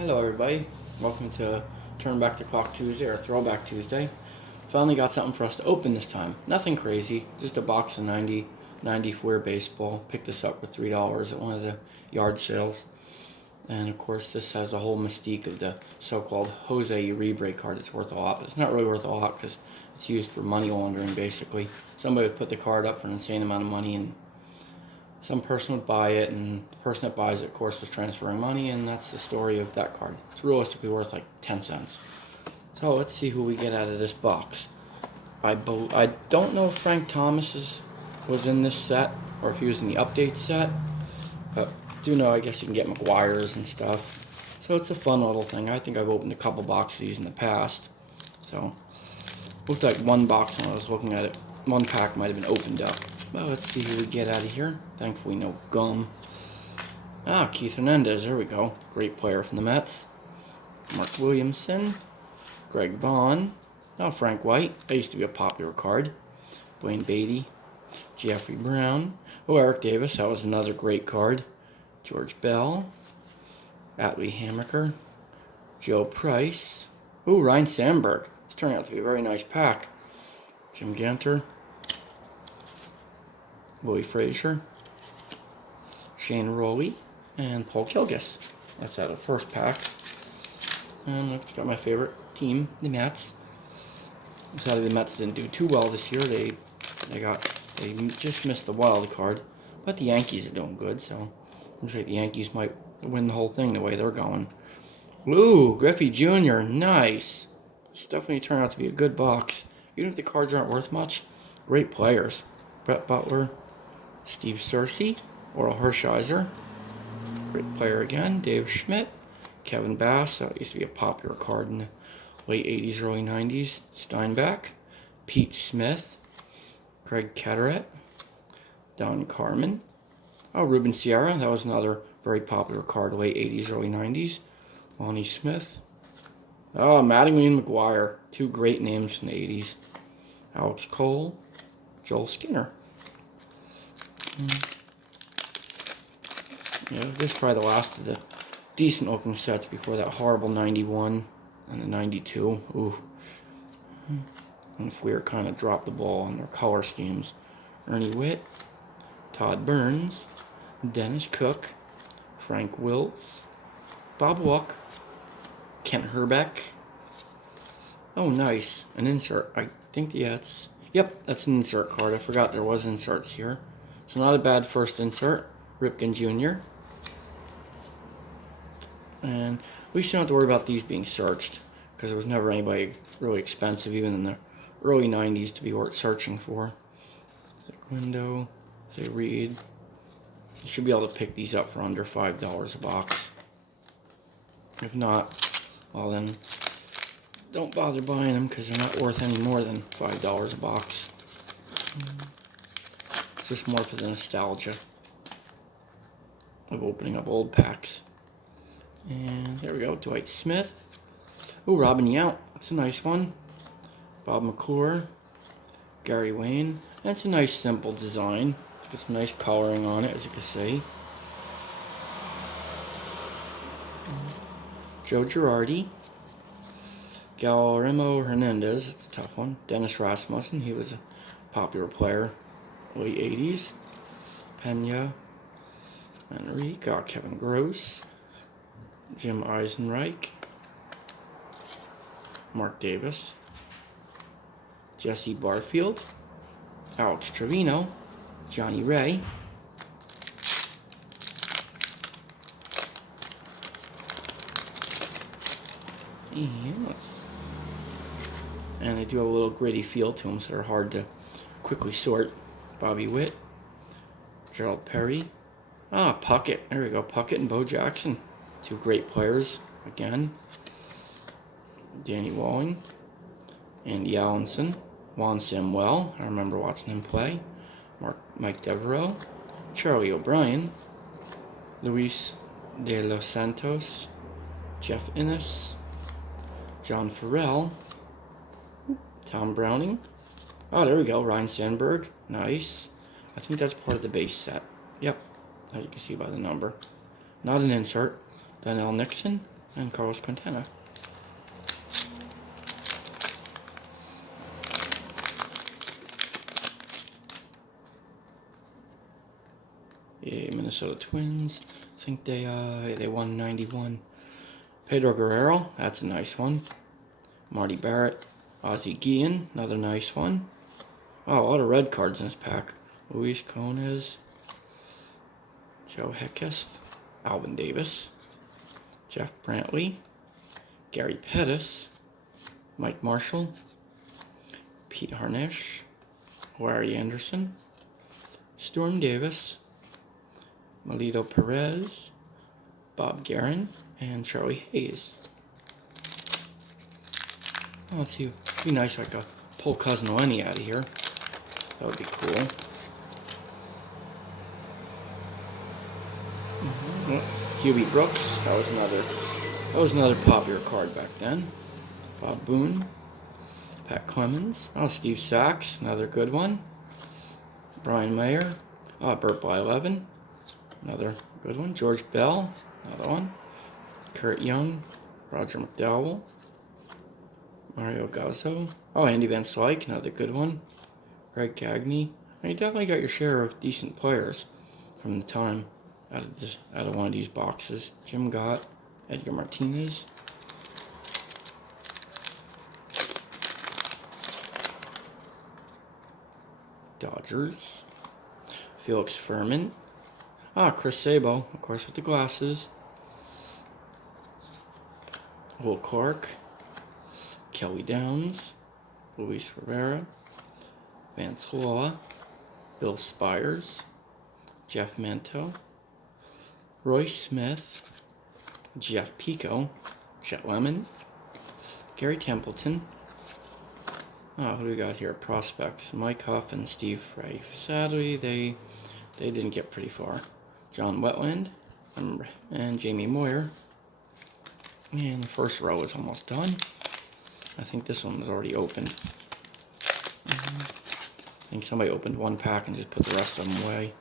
Hello everybody, welcome to Turn Back the Clock Tuesday or Throwback Tuesday. Finally got something for us to open this time. Nothing crazy, just a box of 94 baseball. Picked this up for $3 at one of the yard sales. And of course this has the whole mystique of the so-called Jose Uribe card. It's worth a lot, but it's not really worth a lot because it's used for money laundering basically. Somebody would put the card up for an insane amount of money and some person would buy it, and the person that buys it, of course, was transferring money, and that's the story of that card. It's realistically worth like 10 cents. So let's see who we get out of this box. I don't know if Frank Thomas was in this set, or if he was in the update set, but I do know I guess you can get McGuire's and stuff. So it's a fun little thing. I think I've opened a couple boxes of these in the past. So, looked like one box when I was looking at it. One pack might have been opened up. Well, let's see who we get out of here. Thankfully, no gum. Keith Hernandez. There we go. Great player from the Mets. Mark Williamson. Greg Vaughn. Frank White. That used to be a popular card. Blaine Beatty. Jeffrey Brown. Eric Davis. That was another great card. George Bell. Atlee Hammaker. Joe Price. Ryan Sandberg. It's turning out to be a very nice pack. Jim Ganter. Willie Frazier, Shane Rowley, and Paul Kilgus. That's out of the first pack. And it's got my favorite team, the Mets. Sadly, the Mets didn't do too well this year. They just missed the wild card. But the Yankees are doing good, so looks like the Yankees might win the whole thing the way they're going. Griffey Jr., nice. It's definitely turned out to be a good box. Even if the cards aren't worth much, great players. Brett Butler, Steve Cersei, Oral Hershiser, great player again, Dave Schmidt, Kevin Bass, that used to be a popular card in the late 80s, early 90s, Steinbeck, Pete Smith, Craig Catterett, Don Carmen, Ruben Sierra, that was another very popular card, late 80s, early 90s, Lonnie Smith, Mattingly McGuire, two great names from the 80s, Alex Cole, Joel Skinner. This is probably the last of the decent opening sets before that horrible 91 and the 92. And Fleer kind of dropped the ball on their color schemes. Ernie Witt, Todd Burns, Dennis Cook, Frank Wills, Bob Walk, Kent Herbeck. Nice. An insert. I think that's... Yep, that's an insert card. I forgot there was inserts here. So not a bad first insert. Ripken Jr. And at least you don't have to worry about these being searched, because there was never anybody really expensive, even in the early 90s, to be worth searching for. Window, say Reed. You should be able to pick these up for under $5 a box. If not, well then, don't bother buying them because they're not worth any more than $5 a box. It's just more for the nostalgia of opening up old packs. And there we go, Dwight Smith. Robin Yount, that's a nice one. Bob McClure, Gary Wayne. That's a nice simple design. It's got some nice coloring on it, as you can see. Joe Girardi. Guillermo Hernandez, that's a tough one. Dennis Rasmussen, he was a popular player, late 80s. Pena, Enrique, Kevin Gross, Jim Eisenreich, Mark Davis, Jesse Barfield, Alex Trevino, Johnny Ray, and they do have a little gritty feel to them, so they're hard to quickly sort. Bobby Witt, Gerald Perry, Puckett. There we go, Puckett and Bo Jackson, two great players again. Danny Walling, Andy Allenson, Juan Samuel. I remember watching him play. Mike Devereaux, Charlie O'Brien, Luis de los Santos, Jeff Innes, John Farrell, Tom Browning. There we go, Ryan Sandberg. Nice. I think that's part of the base set. Yep, as you can see by the number. Not an insert. Donnell Nixon, and Carlos Quintana. Yeah, Minnesota Twins. I think they won 91. Pedro Guerrero, that's a nice one. Marty Barrett. Ozzie Guillen, another nice one. Oh, a lot of red cards in this pack. Luis Conez. Joe Hekest. Alvin Davis. Jeff Brantley. Gary Pettis. Mike Marshall. Pete Harnisch. Larry Anderson. Storm Davis. Melito Perez. Bob Guerin. And Charlie Hayes. Oh, let's see. It'd be nice if I could pull Cousin Lenny out of here. That would be cool. Hubie Brooks. That was another popular card back then. Bob Boone. Pat Clemens. Oh, Steve Sachs. Another good one. Brian Mayer. Oh, Burt Blyleven. Another good one. George Bell. Another one. Kurt Young. Roger McDowell. Mario Gazzo. Oh, Andy Van Slyke, another good one. Greg Cagney. You definitely got your share of decent players from the time out of one of these boxes. Jim Gott, Edgar Martinez. Dodgers. Felix Furman. Ah, Chris Sabo, of course, with the glasses. Will Clark. Kelly Downs, Luis Rivera, Vance Law, Bill Spires, Jeff Manto, Roy Smith, Jeff Pico, Chet Lemon, Gary Templeton. Oh, who do we got here? Prospects, Mike Huff and Steve Frey. Sadly, they didn't get pretty far. John Wetland and Jamie Moyer. And the first row is almost done. I think this one was already opened. I think somebody opened one pack and just put the rest of them away.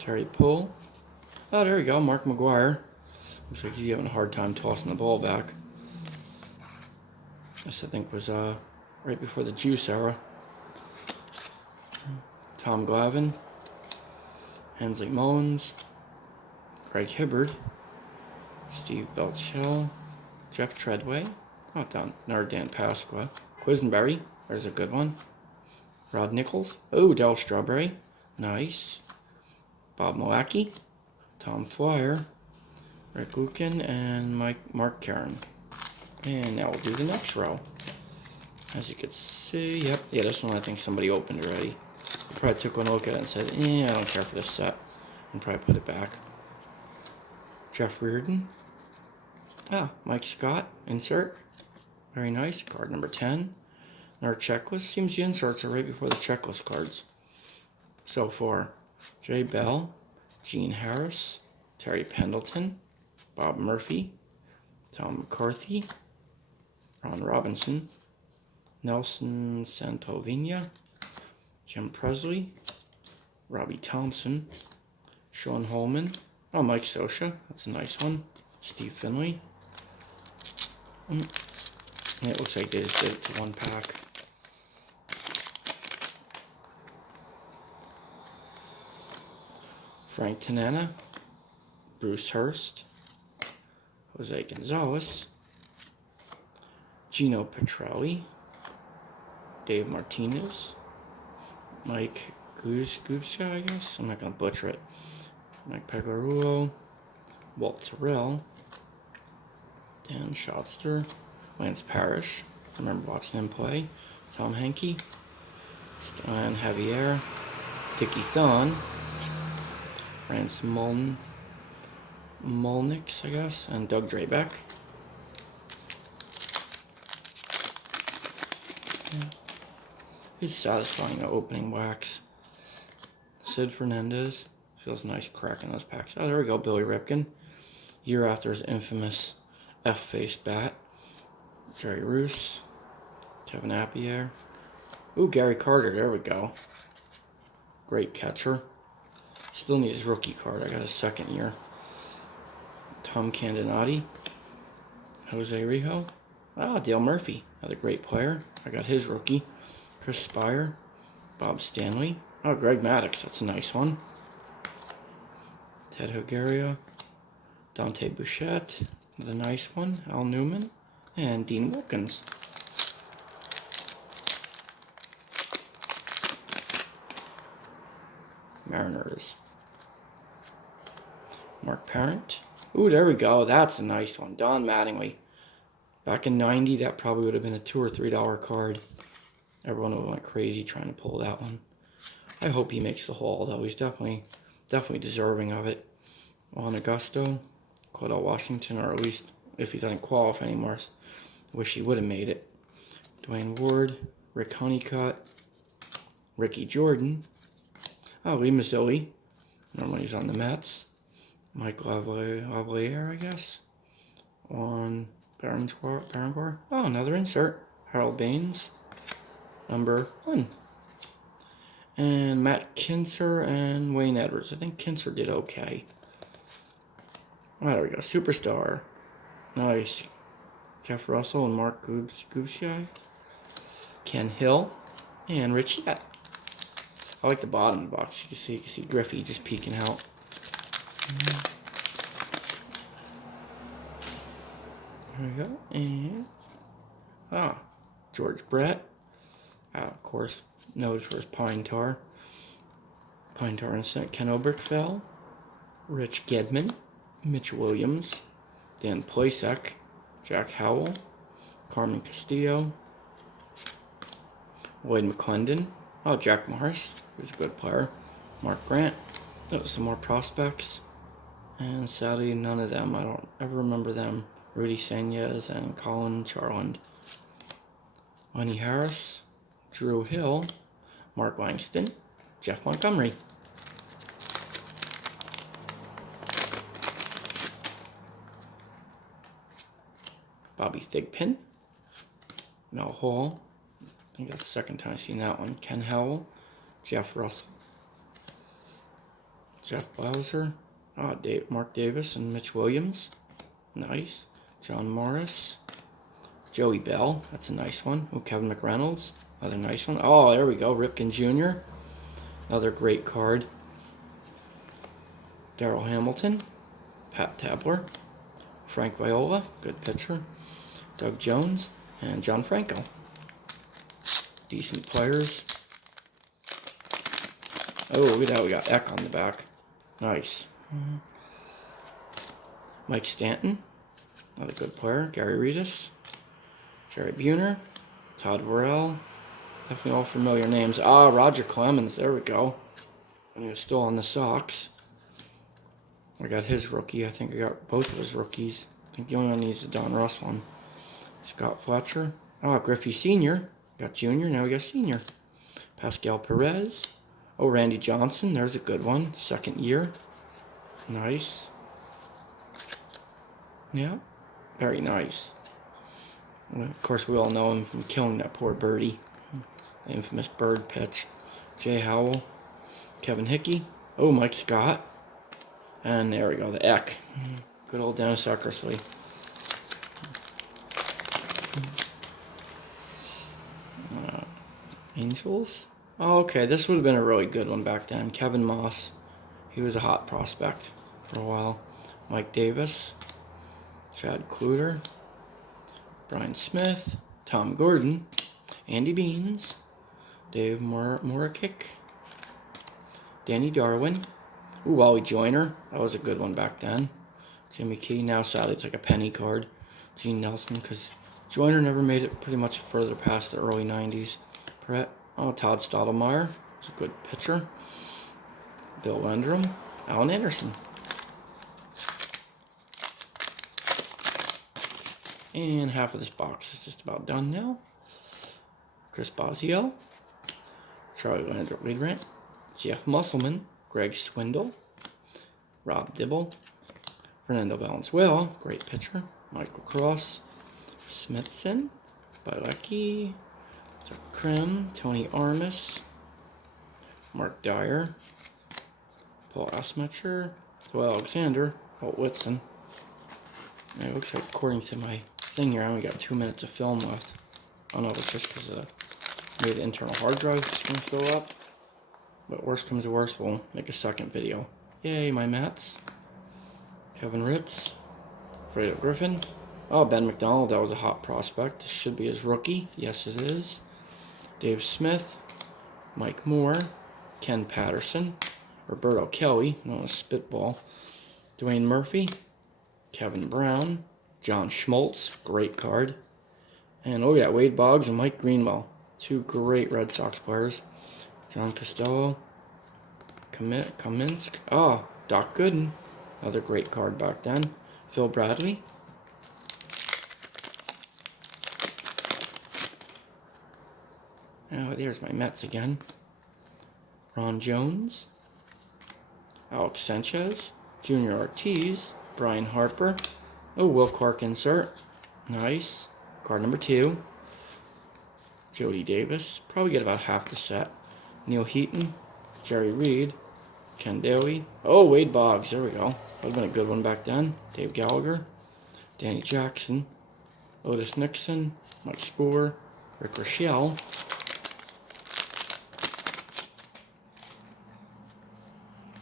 Terry Poole. Oh, there we go. Mark McGuire. Looks like he's having a hard time tossing the ball back. This, I think, was right before the juice era. Tom Glavine. Hensley Mullins. Craig Hibbard. Steve Belchell. Jeff Treadway. Oh, Dan Pasqua. Quisenberry. There's a good one. Rod Nichols. Oh, Del Strawberry. Nice. Bob Milwaukee. Tom Flyer. Rick Lukin. And Mark Karen. And now we'll do the next row. As you can see, yeah, this one I think somebody opened already. I probably took one look at it and said, I don't care for this set. And probably put it back. Jeff Reardon. Ah, Mike Scott, insert. Very nice. Card number 10. And our checklist. Seems the inserts are right before the checklist cards. So far, Jay Bell, Gene Harris, Terry Pendleton, Bob Murphy, Tom McCarthy, Ron Robinson, Nelson Santovina, Jim Presley, Robbie Thompson, Sean Holman. Oh, Mike Scioscia. That's a nice one. Steve Finley. And it looks like they just did it to one pack. Frank Tanana, Bruce Hurst, Jose Gonzalez, Gino Petrelli, Dave Martinez, Mike Gubska, I guess. I'm not going to butcher it. Mike Pegarulo, Walt Terrell, Dan Schatzter, Lance Parrish. I remember watching him play. Tom Henke, Stan Javier, Dickie Thon, Ransom Molnix, I guess, and Doug Drabeck. It's satisfying opening wax. Sid Fernandez. Feels nice cracking those packs. Oh, there we go. Billy Ripken. Year after his infamous F-faced bat. Jerry Roos. Kevin Appier. Ooh, Gary Carter. There we go. Great catcher. Still need his rookie card. I got his second year. Tom Candonati, Jose Uribe. Dale Murphy, another great player. I got his rookie. Chris Spire, Bob Stanley. Greg Maddux, that's a nice one. Ted Hogaria, Dante Bouchette, another nice one. Al Newman, and Dean Wilkins. Mariners. Mark Parent. Ooh, there we go. That's a nice one. Don Mattingly. Back in 90, that probably would have been a $2 or $3 card. Everyone would have went crazy trying to pull that one. I hope he makes the haul, though. He's definitely deserving of it. Juan Augusto, Cordell Washington, or at least if he doesn't qualify anymore, wish he would have made it. Dwayne Ward, Rick Honeycutt, Ricky Jordan, Lee Mazzilli. Normally he's on the Mets. Mike Lavalier, I guess. On Barangor. Another insert. Harold Baines, number 1. And Matt Kinser and Wayne Edwards. I think Kinser did okay. There we go. Superstar. Nice. Jeff Russell and Mark Goussier. Ken Hill and Rich Yett. I like the bottom of the box. You can see Griffey just peeking out. There we go. And George Brett. Of course, noted for his Pine Tar incident. Ken Oberkfell, Rich Gedman, Mitch Williams, Dan Plasek, Jack Howell, Carmen Castillo, Lloyd McClendon. Jack Morris, who's a good player. Mark Grant. Some more prospects. And sadly, none of them. I don't ever remember them. Rudy Sanchez and Colin Charland. Lenny Harris, Drew Hill, Mark Langston, Jeff Montgomery. Bobby Thigpen, Mel Hall. I think that's the second time I've seen that one. Ken Howell, Jeff Russell, Jeff Bowser, Mark Davis and Mitch Williams. Nice. John Morris, Joey Bell. That's a nice one. Kevin McReynolds. Another nice one. There we go. Ripken Jr. Another great card. Darrell Hamilton, Pat Tabler, Frank Viola, good pitcher. Doug Jones, and John Franco. Decent players. Look at that. We got Eck on the back. Nice. Mike Stanton, another good player. Gary Redus, Jerry Buhner, Todd Worrell. Definitely all familiar names. Roger Clemens. There we go. When he was still on the Sox. I got his rookie. I think I got both of his rookies. I think the only one needs the Don Russ one. Scott Fletcher. Griffey Sr. Got Junior. Now we got Senior. Pascal Perez. Randy Johnson. There's a good one. Second year. Nice. Yeah. Very nice. And of course, we all know him from killing that poor birdie. The infamous bird pitch. Jay Howell. Kevin Hickey. Mike Scott. And there we go. The Eck. Good old Dennis Eckersley. Angels. Okay, this would have been a really good one back then. Kevin Moss. He was a hot prospect for a while. Mike Davis. Chad Kluter. Brian Smith. Tom Gordon. Andy Beans. Dave Morakic. Danny Darwin. Wally Joyner. That was a good one back then. Jimmy Key. Now, sadly, it's like a penny card. Gene Nelson, because Joyner never made it pretty much further past the early 90s. Todd Stottlemyre. He's a good pitcher. Bill Wendrum. Alan Anderson. And half of this box is just about done now. Chris Bosio. Charlie Leadrant. Jeff Musselman. Greg Swindle. Rob Dibble. Fernando Valenzuela. Great pitcher. Michael Cross. Smithson. Bilecki. Krim, Tony Armas, Mark Dyer, Paul Asmecher, Joel Alexander, Walt Whitson, It looks like, according to my thing here, I only got 2 minutes of film left. I don't know if it's just because maybe the internal hard drive is going to fill up. But worst comes to worst, we'll make a second video. Yay, my Mets. Kevin Ritz. Fredo Griffin. Oh, Ben McDonald, that was a hot prospect. This should be his rookie. Yes, it is. Dave Smith. Mike Moore. Ken Patterson. Roberto Kelly, known as Spitball. Dwayne Murphy. Kevin Brown. John Schmaltz, great card. And oh yeah, Wade Boggs and Mike Greenwell. Two great Red Sox players. John Costello. Kaminsk. Oh, Doc Gooden. Another great card back then. Phil Bradley. Oh, there's my Mets again. Ron Jones. Alex Sanchez. Junior Ortiz. Brian Harper. Oh, Will Clark insert. Nice. Card number 2. Jody Davis. Probably get about half the set. Neil Heaton. Jerry Reed. Ken Daly. Oh, Wade Boggs. There we go. That would have been a good one back then. Dave Gallagher. Danny Jackson. Otis Nixon. Mike Spoorer. Rick Rochelle.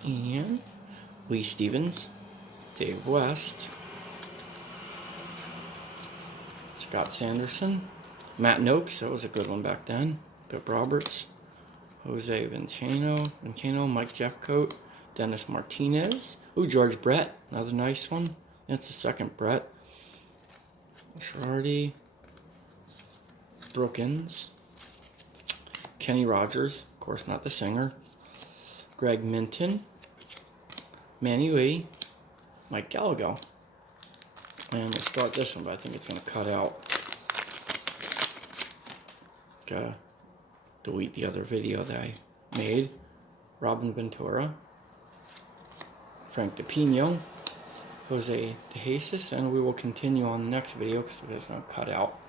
And Lee Stevens. Dave West. Scott Sanderson. Matt Noakes. That was a good one back then. Bip Roberts. Jose Vincano, Mike Jeffcoat, Dennis Martinez. Ooh, George Brett, another nice one. That's the second Brett. Girardi, Brookins, Kenny Rogers, of course not the singer. Greg Minton, Manny Lee, Mike Gallagher. And we'll start this one, but I think it's going to cut out. Gotta delete the other video that I made. Robin Ventura, Frank DePino, Jose De Jesus, and we will continue on the next video because it's going to cut out.